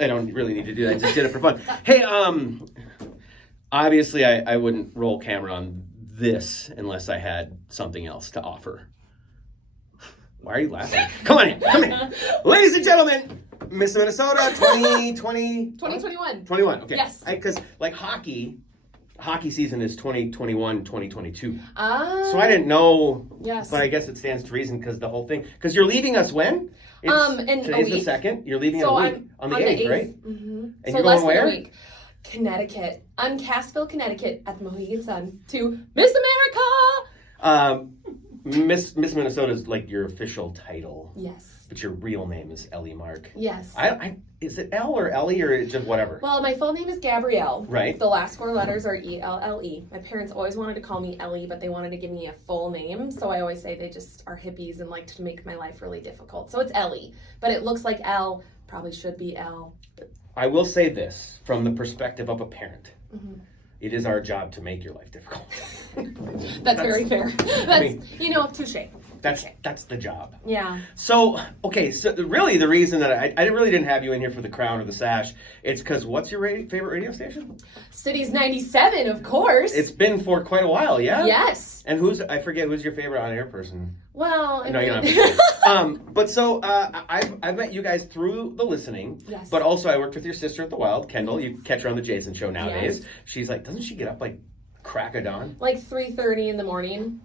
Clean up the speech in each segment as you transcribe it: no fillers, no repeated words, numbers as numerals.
I don't really need to do that. I just did it for fun. Hey, obviously I wouldn't roll camera on this unless I had something else to offer. Why are you laughing? Come on in. Ladies and gentlemen, Miss Minnesota 2020... 2021. 21, okay. Yes. Because, like, hockey season is 2021, 2022. Ah. So I didn't know, yes. But I guess it stands to reason because the whole thing... Because you're leaving us when? Today's the 2nd. You're leaving in a week. On the 8th, right? Mm-hmm. And so you're less going where? than a week. Connecticut. Uncastville, Connecticut at the Mohegan Sun to Miss America! Miss Minnesota is like your official title. Yes. But your real name is Elle Mark. Yes. Is it Elle or Ellie or just whatever? Well, my full name is Gabrielle. Right. The last 4 letters are ELLE. My parents always wanted to call me Ellie, but they wanted to give me a full name. So I always say they just are hippies and like to make my life really difficult. So it's Ellie. But it looks like Elle. Probably should be Elle. I will say this from the perspective of a parent. Mm-hmm. It is our job to make your life difficult. That's very fair. Touche. That's the job. Yeah. So, okay, so really the reason that I really didn't have you in here for the crown or the sash, it's because what's your favorite radio station? Cities 97, of course. It's been for quite a while, yeah? Yes. And I forget who's your favorite on-air person? Well, no, you don't have to. But so I've met you guys through the listening. Yes. But also I worked with your sister at the Wild, Kendall. You catch her on the Jason Show nowadays. Yes. She's like, doesn't she get up like crack of dawn? Like 3:30 in the morning.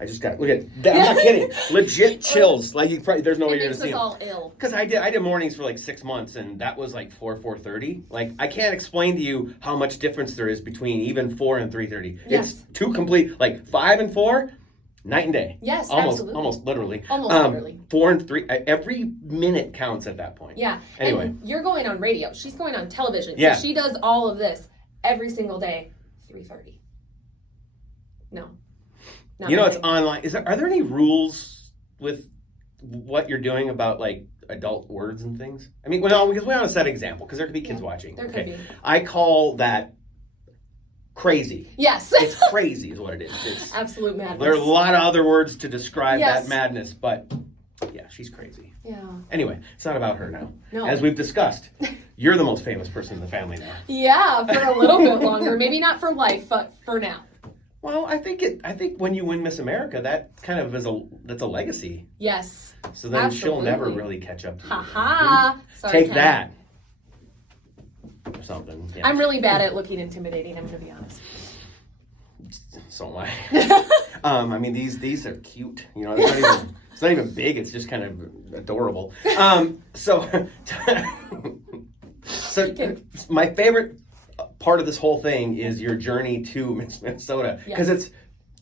I just got look at that. I'm not kidding. Legit chills. Like there's no way you're gonna see it them. makes us all ill. Because I did mornings for like 6 months, and that was like 4:30. Like I can't explain to you how much difference there is between even 4 and 3:30. Yes. It's two complete, like 5 and 4. Night and day. Yes, almost absolutely. literally. Almost literally. 4 and 3. Every minute counts at that point. Yeah. Anyway, and you're going on radio. She's going on television. Yeah. So she does all of this every single day. 3:30. No. you know, it's online. Are there any rules with what you're doing about like adult words and things? I mean, well, because we want to set an example because there could be kids watching. There could be. I call that crazy. Yes. It's crazy is what it is. It's absolute madness. There are a lot of other words to describe Yes. that madness, but yeah, she's crazy. Yeah. Anyway, it's not about her now. No. As we've discussed, you're the most famous person in the family now. Yeah, for a little bit longer. Maybe not for life, but for now. Well, I think when you win Miss America, that kind of that's a legacy. Yes. So then absolutely. she'll never really catch up to you. Ha ha. Take that. Or something. Yeah. I'm really bad at looking intimidating, I'm going to be honest. So am I. I mean, these are cute. You know, it's not even big. It's just kind of adorable. So my favorite part of this whole thing is your journey to Miss Minnesota because it's,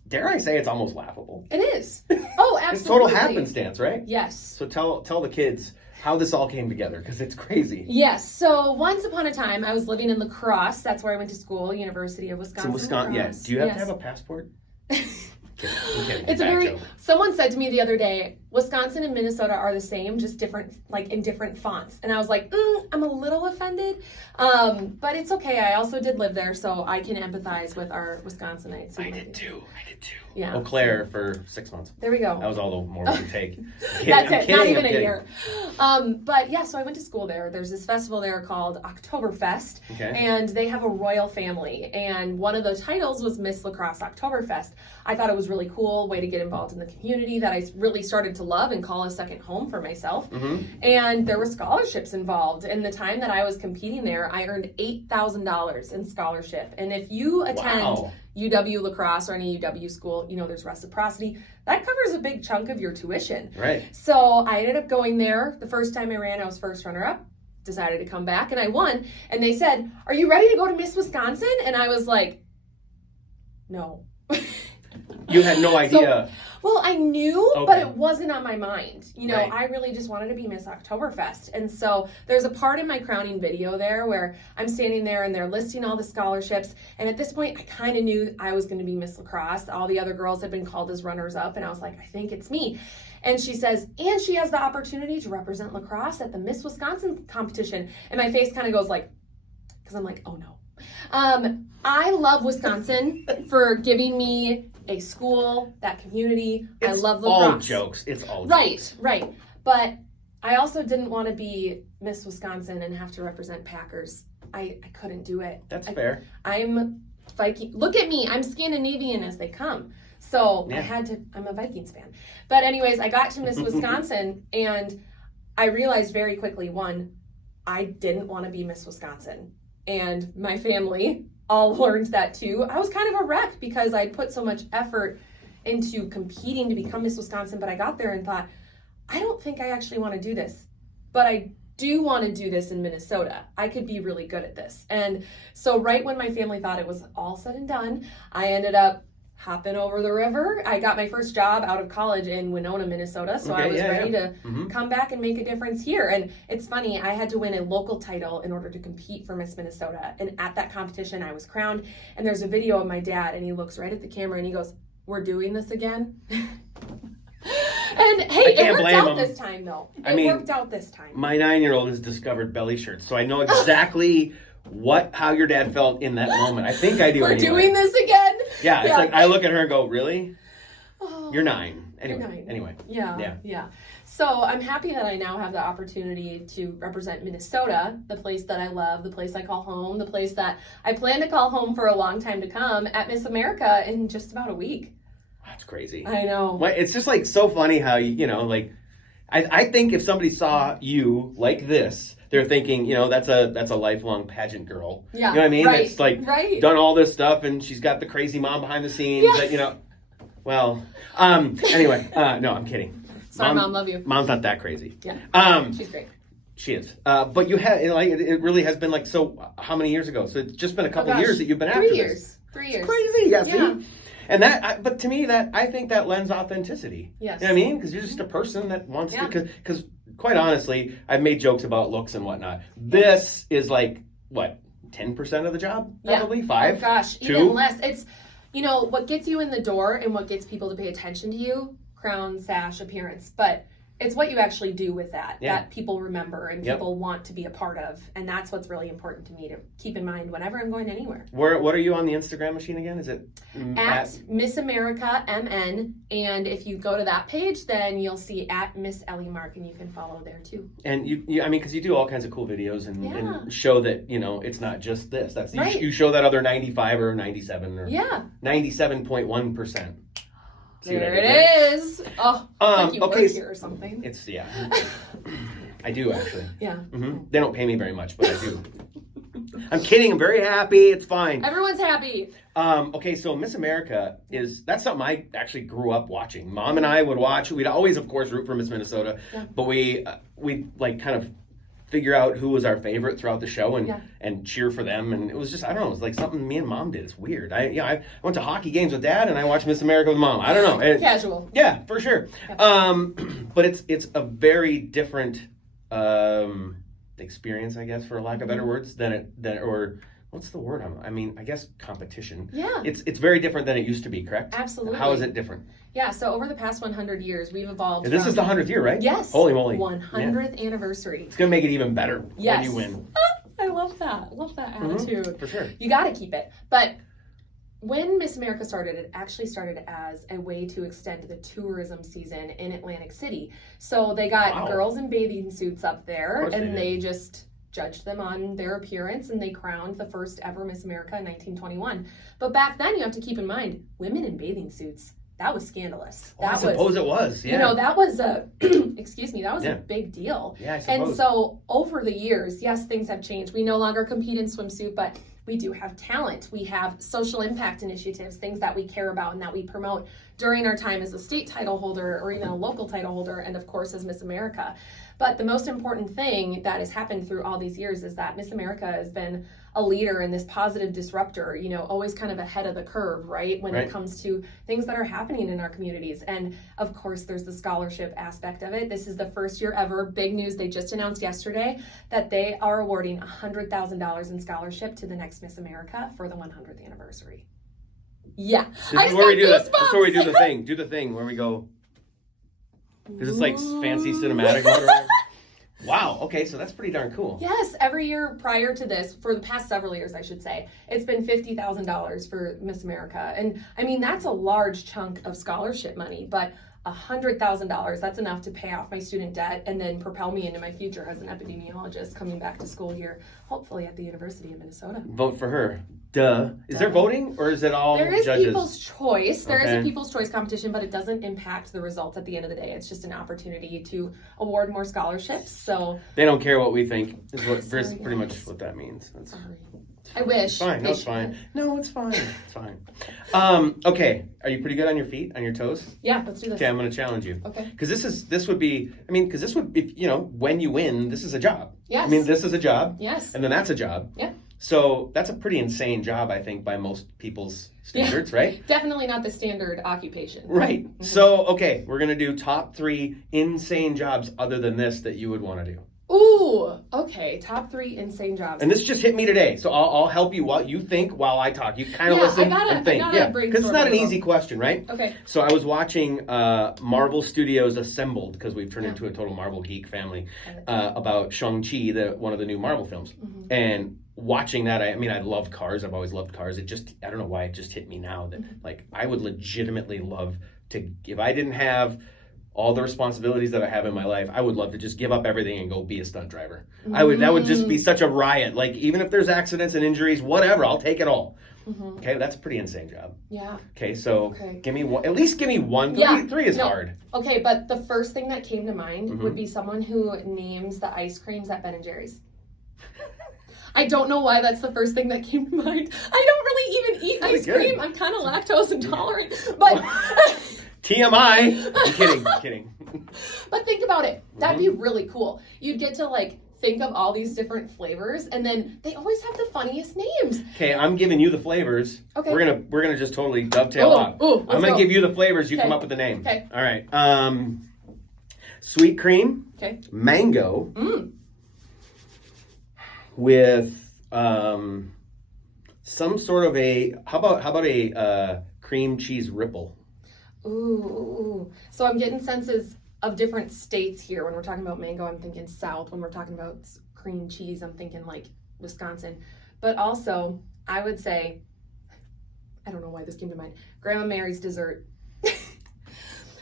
dare I say, it's almost laughable. It is. Oh, absolutely. It's total happenstance, right? Yes. So tell the kids how this all came together because it's crazy. Yes. So once upon a time, I was living in La Crosse. That's where I went to school, University of Wisconsin. Yeah. Do you have to have a passport? It's someone said to me the other day, Wisconsin and Minnesota are the same, just different, like in different fonts. And I was like, I'm a little offended. But it's okay. I also did live there, so I can empathize with our Wisconsinites. I did too. Yeah. Eau Claire for 6 months. There we go. That was all the more we could take. That's it. Not even a year. But yeah, so I went to school there. There's this festival there called Oktoberfest. Okay. And they have a royal family. And one of the titles was Miss La Crosse Oktoberfest. I thought it was really cool, way to get involved in the community that I really started to love and call a second home for myself. Mm-hmm. And there were scholarships involved. In the time that I was competing there, I earned $8,000 in scholarship. And if you attend UW La Crosse or any UW school, you know, there's reciprocity. That covers a big chunk of your tuition. Right. So I ended up going there. The first time I ran, I was first runner-up. Decided to come back, and I won. And they said, "Are you ready to go to Miss Wisconsin?" And I was like, no. You had no idea. Well, I knew, okay. But it wasn't on my mind. You know, right. I really just wanted to be Miss Oktoberfest. And so there's a part in my crowning video there where I'm standing there and they're listing all the scholarships. And at this point, I kind of knew I was going to be Miss La Crosse. All the other girls had been called as runners-up, and I was like, I think it's me. And she says, and she has the opportunity to represent La Crosse at the Miss Wisconsin competition. And my face kind of goes like, because I'm like, oh no. I love Wisconsin for giving me a school, that community. I love La Crosse. It's all jokes. Right. But I also didn't want to be Miss Wisconsin and have to represent Packers. I couldn't do it. That's fair. I'm Viking. Look at me. I'm Scandinavian as they come. So Yeah. I'm a Vikings fan. But anyways, I got to Miss Wisconsin and I realized very quickly, one, I didn't want to be Miss Wisconsin. And my family all learned that too. I was kind of a wreck because I'd put so much effort into competing to become Miss Wisconsin, but I got there and thought, I don't think I actually want to do this, but I do want to do this in Minnesota. I could be really good at this. And so right when my family thought it was all said and done, I ended up hopping over the river. I got my first job out of college in Winona, Minnesota. So I was ready to come back and make a difference here. And it's funny, I had to win a local title in order to compete for Miss Minnesota. And at that competition, I was crowned. And there's a video of my dad, and he looks right at the camera and he goes, "We're doing this again?" And hey, it worked out this time though. It worked out this time. My 9-year-old has discovered belly shirts, so I know exactly how your dad felt in that moment. I think I do. We're doing this again. Yeah, it's like I look at her and go, "Really? You're 9." Anyway, You're 9. Anyway. Yeah. So I'm happy that I now have the opportunity to represent Minnesota, the place that I love, the place I call home, the place that I plan to call home for a long time to come at Miss America in just about a week. That's crazy. I know. Well, it's just like so funny how I think if somebody saw you like this, they're thinking, that's a lifelong pageant girl. Yeah. You know what I mean? Right. It's like done all this stuff and she's got the crazy mom behind the scenes that, well, anyway, no, I'm kidding. Sorry, Mom, love you. Mom's not that crazy. Yeah. She's great. She is. But you had, it really has been so how many years ago? So it's just been a couple of years that you've been after 3 years. 3 years. It's crazy. Yeah. See? And but to me, I think that lends authenticity. Yes. You know what I mean? Because you're just a person that wants to, because quite honestly, I've made jokes about looks and whatnot. This is 10% of the job? Probably? 5? Oh gosh, 2? even less. It's, what gets you in the door and what gets people to pay attention to you, crown, sash, appearance. But it's what you actually do with that people remember and people want to be a part of. And that's what's really important to me to keep in mind whenever I'm going anywhere. What are you on the Instagram machine again? Is it at Miss America MN? And if you go to that page, then you'll see at Miss Elle Mark, and you can follow there too. And because you do all kinds of cool videos and show that, it's not just this. That's you show that other 95 or 97 or 97.1%. There it is. Oh, like you work here or something. It's I do actually. Yeah. Mm-hmm. They don't pay me very much, but I do. I'm kidding. I'm very happy. It's fine. Everyone's happy. Okay, so Miss America that's something I actually grew up watching. Mom and I would watch. We'd always, of course, root for Miss Minnesota, but we kind of figure out who was our favorite throughout the show and cheer for them. And it was just, I don't know, it was like something me and Mom did. It's weird. I went to hockey games with Dad and I watched Miss America with Mom. I don't know. Casual. Yeah, for sure. But it's a very different experience, I guess, for lack of better words, or what's the word? I guess competition. Yeah. It's very different than it used to be, correct? Absolutely. How is it different? Yeah, so over the past 100 years, we've evolved. And this is the 100th year, right? Yes. Holy moly. 100th anniversary. It's going to make it even better when you win. I love that. Love that attitude. For sure. You got to keep it. But when Miss America started, it actually started as a way to extend the tourism season in Atlantic City. So they got girls in bathing suits up there, and they just judged them on their appearance, and they crowned the first ever Miss America in 1921. But back then, you have to keep in mind, women in bathing suits, that was scandalous. I suppose it was, that was a, a big deal. Yeah, I suppose. And so over the years, yes, things have changed. We no longer compete in swimsuit, but we do have talent. We have social impact initiatives, things that we care about and that we promote during our time as a state title holder or even a local title holder, and of course as Miss America. But the most important thing that has happened through all these years is that Miss America has been a leader and this positive disruptor, always kind of ahead of the curve, right? When it comes to things that are happening in our communities. And of course, there's the scholarship aspect of it. This is the first year ever. Big news. They just announced yesterday that they are awarding $100,000 in scholarship to the next Miss America for the 100th anniversary. Yeah. This is where we do this. This is where we do the thing. Do the thing where we go. Because it's like fancy cinematic. Wow. Okay, so that's pretty darn cool. Yes, every year prior to this, for the past several years, I should say, it's been $50,000 for Miss America. And I mean, that's a large chunk of scholarship money, but $100,000. That's enough to pay off my student debt and then propel me into my future as an epidemiologist coming back to school here, hopefully at the University of Minnesota. Vote for her. Duh. Is there voting or is it all There is judges? people's choice. There is Okay. a people's choice competition, but it doesn't impact the results at the end of the day. It's just an opportunity to award more scholarships. So They don't care what we think. Is what Sorry, pretty much guys. what that means. That's sorry. I wish. It's fine. No, they it's fine. should. No, it's fine. It's fine. Okay. Are you pretty good on your feet, on your toes? Yeah, let's do this. Okay, I'm going to challenge you. Okay. Because this would be, because this would be, when you win, this is a job. Yes. I mean, this is a job. Yes. And then that's a job. Yeah. So that's a pretty insane job, I think, by most people's standards, right? Definitely not the standard occupation. Right. Mm-hmm. So, okay, we're going to do top 3 insane jobs other than this that you would want to do. Ooh, okay. Top 3 insane jobs. And this just hit me today, so I'll help you while you think while I talk. You kind of listen and think. I gotta Because it's not an easy question, right? Okay. So I was watching Marvel Studios Assembled, because we've turned into a total Marvel geek family, about Shang-Chi, one of the new Marvel films. Mm-hmm. And watching that, I love cars. I've always loved cars. I don't know why it just hit me now that, like, I would legitimately love to, if I didn't have all the responsibilities that I have in my life, I would love to just give up everything and go be a stunt driver. That would just be such a riot. Like, even if there's accidents and injuries, whatever, I'll take it all. Mm-hmm. Okay, that's a pretty insane job. Yeah. Okay, so Okay. give me one. At least give me one. Yeah. 3 is No. hard. Okay, but the first thing that came to mind Mhm. would be someone who names the ice creams at Ben and Jerry's. I don't know why that's the first thing that came to mind. I don't really even eat Really ice good. cream. I'm kind of lactose intolerant, but TMI. I'm kidding. but think about it. That'd be really cool. You'd get to like think of all these different flavors, and then they always have the funniest names. Okay, I'm giving you the flavors. Okay. We're gonna just totally dovetail off. I'm gonna give you the flavors. You Okay. come up with the name. Okay. All right. Sweet cream. Okay. Mango. Mm. With some sort of a how about a cream cheese ripple? Ooh. So I'm getting senses of different states here. When we're talking about mango, I'm thinking South. When we're talking about cream cheese, I'm thinking like Wisconsin. But also, I would say, I don't know why this came to mind, Grandma Mary's dessert.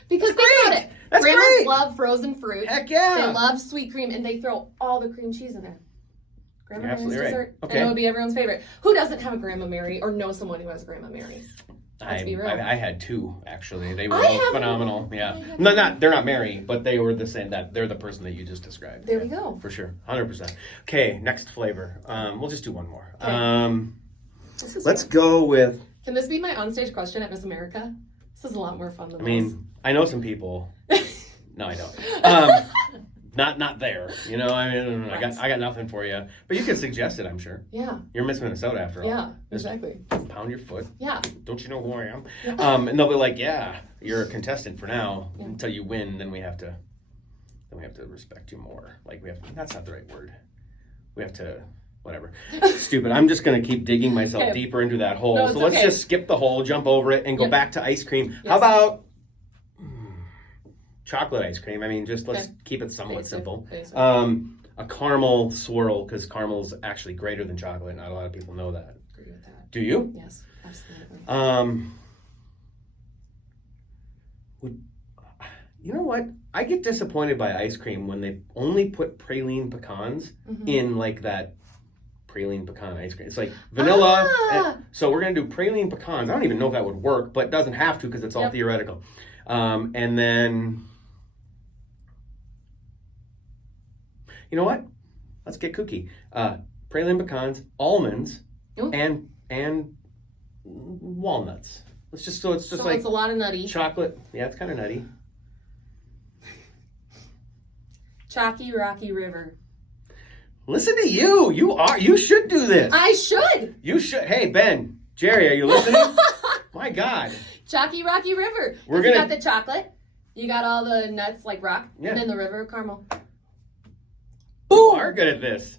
Because think about it. That's Grandmas great. love frozen fruit. Heck yeah. They love sweet cream, and they throw all the cream cheese in there. Grandma You're Mary's absolutely right. dessert. Okay. And it would be everyone's favorite. Who doesn't have a Grandma Mary or know someone who has a Grandma Mary? Let's be real. I had 2 actually. They were I both have- phenomenal. Yeah. I have- No, they're not Mary, but they were the same. That they're the person that you just described. There Yeah, we go. For sure, 100%. Okay, next flavor. We'll just do one more. Okay. This is Let's fun. go with. Can this be my onstage question at Miss America? This is a lot more fun than I mean, this. I know some people. No, I don't. Not there. I got nothing for you. But you can suggest it. I'm sure. Yeah, You're Miss Minnesota after all. yeah, Just exactly. Pound your foot. Yeah, Don't you know who I am? Yeah. And they'll be like, yeah, you're a contestant for now. Yeah. Until you win, then we have to respect you more. Like that's not the right word. We have to, whatever. Stupid. I'm just going to keep digging myself Okay. deeper into that hole. No, So it's let's okay. just skip the hole, jump over it, and go Yeah. back to ice cream. Yes. How about chocolate ice cream? I mean, just let's Okay. keep it somewhat Basic, simple. basic. A caramel swirl, because caramel's actually greater than chocolate. Not a lot of people know that. Agree with that. Do you? Yes, absolutely. You know what? I get disappointed by ice cream when they only put praline pecans Mhm. in like that praline pecan ice cream. It's like vanilla. Ah! So we're gonna do praline pecans. I don't even know if that would work, but it doesn't have to because it's all Yep. theoretical. And then, you know what? Let's get kooky. Praline pecans, almonds, Ooh. and walnuts. It's just like it's a lot of nutty. chocolate. Yeah, it's kind of nutty. Chalky Rocky River. Listen to you. You should do this. I should. You should. Hey, Ben, Jerry, are you listening? My God. Chalky Rocky River. We're 'Cause you gonna- got the chocolate. You got all the nuts like rock, Yeah. and then the river of caramel. You are good at this.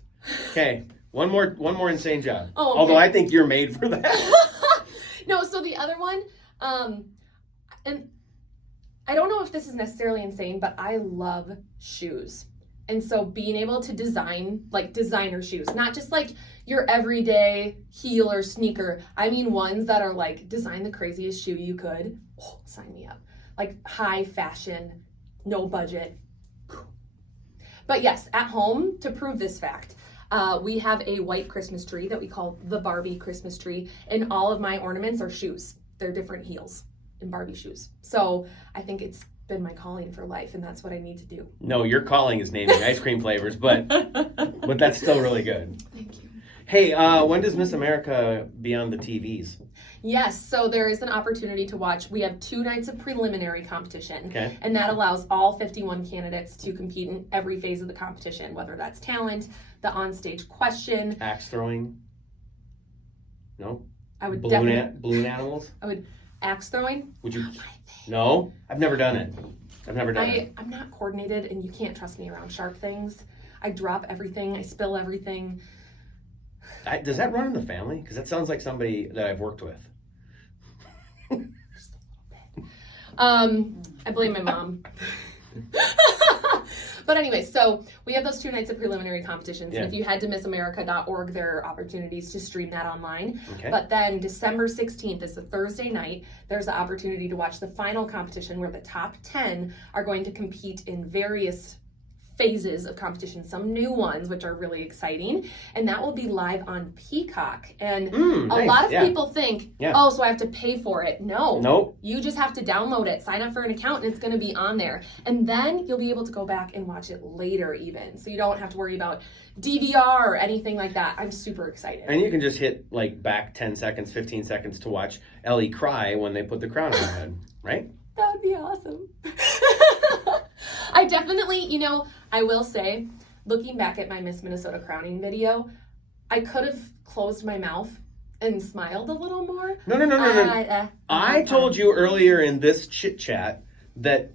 Okay, one more insane job. Oh, okay. Although I think you're made for that. No, so the other one, and I don't know if this is necessarily insane, but I love shoes. And so being able to design like designer shoes, not just like your everyday heel or sneaker. I mean ones that are like design the craziest shoe you could. Oh, sign me up. like high fashion, no budget. But yes, at home, to prove this fact, we have a white Christmas tree that we call the Barbie Christmas tree, and all of my ornaments are shoes. They're different heels in Barbie shoes. So I think it's been my calling for life, and that's what I need to do. No, your calling is naming ice cream flavors, but that's still really good. Thank you. Hey, when does Miss America be on the TVs? Yes, so there is an opportunity to watch. We have 2 nights of preliminary competition, Okay. and that allows all 51 candidates to compete in every phase of the competition, whether that's talent, the onstage question. Axe throwing? No? I would Balloon animals? axe throwing. Would you? No? I've never done it. I've never done it. I'm not coordinated, and you can't trust me around sharp things. I drop everything. I spill everything. Does that run in the family? Because that sounds like somebody that I've worked with. I blame my mom. But anyway, so we have those 2 nights of preliminary competitions. Yeah. And if you head to missamerica.org, there are opportunities to stream that online. Okay. But then December 16th is the Thursday night. There's the opportunity to watch the final competition where the top 10 are going to compete in various phases of competition, some new ones, which are really exciting. And that will be live on Peacock. And a lot of people think, oh, so I have to pay for it. No. Nope. You just have to download it, sign up for an account, and it's going to be on there. And then you'll be able to go back and watch it later even. So you don't have to worry about DVR or anything like that. I'm super excited. And you can just hit like back 10 seconds, 15 seconds to watch Elle cry when they put the crown on her head, right? That would be awesome. I definitely, I will say, looking back at my Miss Minnesota crowning video, I could have closed my mouth and smiled a little more. No. I told you earlier in this chit chat that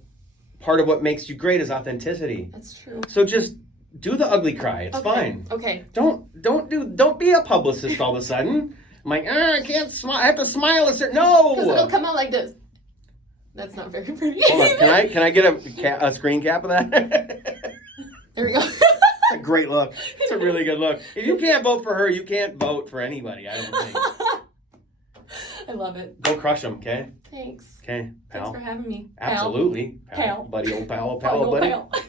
part of what makes you great is authenticity. That's true. So just do the ugly cry. It's fine. Okay. Don't be a publicist all of a sudden. I'm like, I can't smile. I have to smile a certain. No. Because it'll come out like this. That's not very pretty. Hold on. Can I get a screen cap of that? There we go. It's a great look. It's a really good look. If you can't vote for her, you can't vote for anybody, I don't think. I love it. Go crush them, okay? Thanks. Okay, pal. Thanks for having me. Absolutely. Pal. Buddy, old pal, Buddy. buddy.